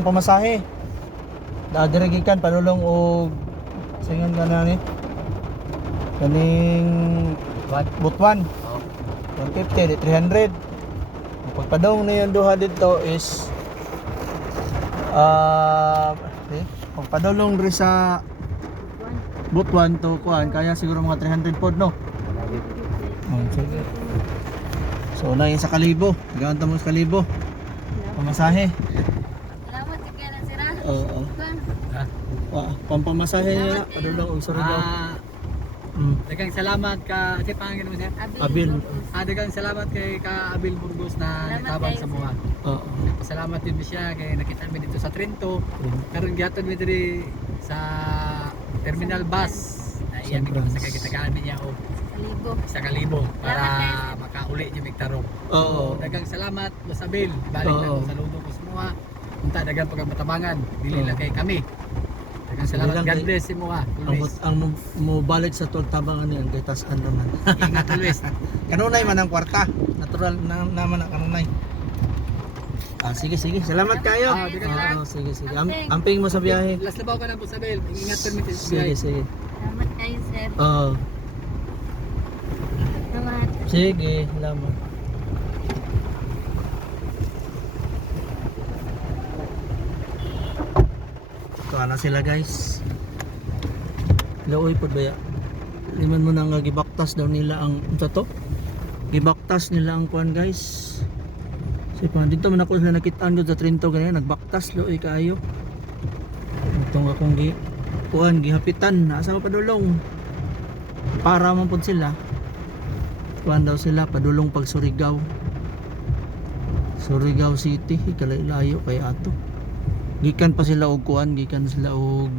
Pamasahe. Dirigikan padulong og singon ka ni. Kaning Butuan. 150 di 300. Ang pagpadong na yung duha dito is pagpadulong rin sa Butuan to kuan kaya siguro mga 300 pod no. Sige. So na yung sa Kalibo, gawanta mo sa Kalibo. Pamasahe. Salamat kay na sira. Oo. Pampamasahe niya padulong og Surigao. Daghang salamat ka si pangin mo sir. Abil. Daghang salamat kay ka Abil Burgos na natabang sa mga. Oo. Salamat din siya kay nakita mi dito sa Trento. Karon gihatod mi diri sa terminal bus. Ayan mi sa kagitagaan niya o Kalibo. sa Kalibo para makauli di Migtarong. Oo. Daghang salamat Boss Abil. Balik na ko saludo ko sa mga. Unta daghang pagmatabangan. Dili lang kay kami. Daghang salamat. God bless si mo ha. Ang mo balik sa tabangan niyan kay tas-an naman. Ingat always. Kanunay man ang kwarta. Natural naman na kanunay. Sige. Salamat kayo. Sige. Amping mo sa biyahe. Last labaw ka na po Abel. Ingat permit sa Sige. Salamat kayo, sir. Oo. Salamat. Sige, salamat. Ito na sila guys. Laoy pod baya. Liman mo na nga gibaktas daw nila ang to. Gibaktas nila ang kuan guys. So pa dito man ako sila nakitaan gud sa Trento ganyan nagbaktas laoy kaayo. Itong akong kuan gihapitan asa pa padulong. Para man pod sila. Kuan daw sila padulong pag Surigao City kalayo kay ato gikan pa sila og kuan gikan sila og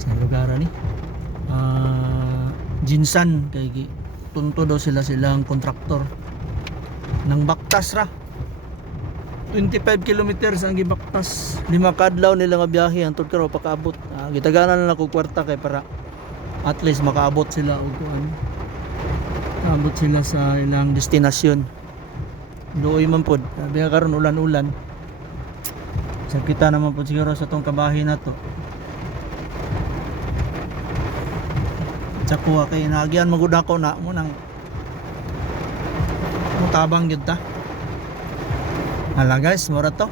sa lugar ni Jinsan kay tunto daw silang kontraktor nang baktas ra 25 kilometers ang gibaktas 5 kadlaw nila nga biyahe antod karon pakaabot gitaganan na ko kwarta kay para at least makaabot sila og kuan abot sila sa ilang destinasyon. Doy man pod. Sabi nga karon ulan-ulan. Sa kita naman po siguro sa tong kabahin na to. Sa kuha kay naagyan magud ako na mo nang mutabang gyud ta. Hala guys, mura to.